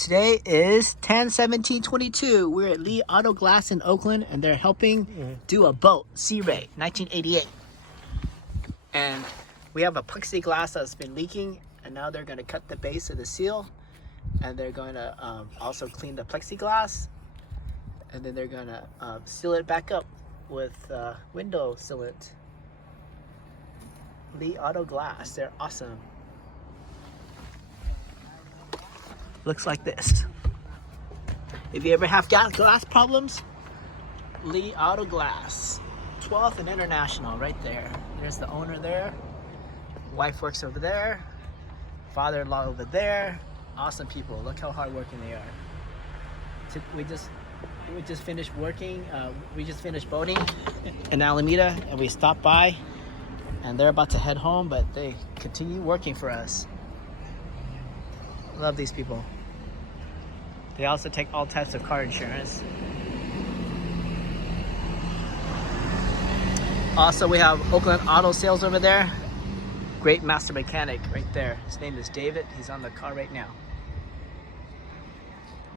Today is 10/17/22. We're at Lee Auto Glass in Oakland, and they're helping do a boat, Sea Ray, 1988. And we have a plexiglass that's been leaking, and now they're going to cut the base of the seal, and they're going to also clean the plexiglass, and then they're going to seal it back up with window sealant. Lee Auto Glass, they're awesome. Looks like this. If you ever have glass problems, Lee Auto Glass, 12th and International, right there. There's the owner there. Wife works over there. Father-in-law over there. Awesome people. Look how hardworking they are. We just finished working. We just finished boating in Alameda, and we stopped by, and they're about to head home, but they continue working for us. Love these people. They also take all types of car insurance. Also, we have Oakland Auto Sales over there. Great master mechanic right there. His name is David. He's on the car right now.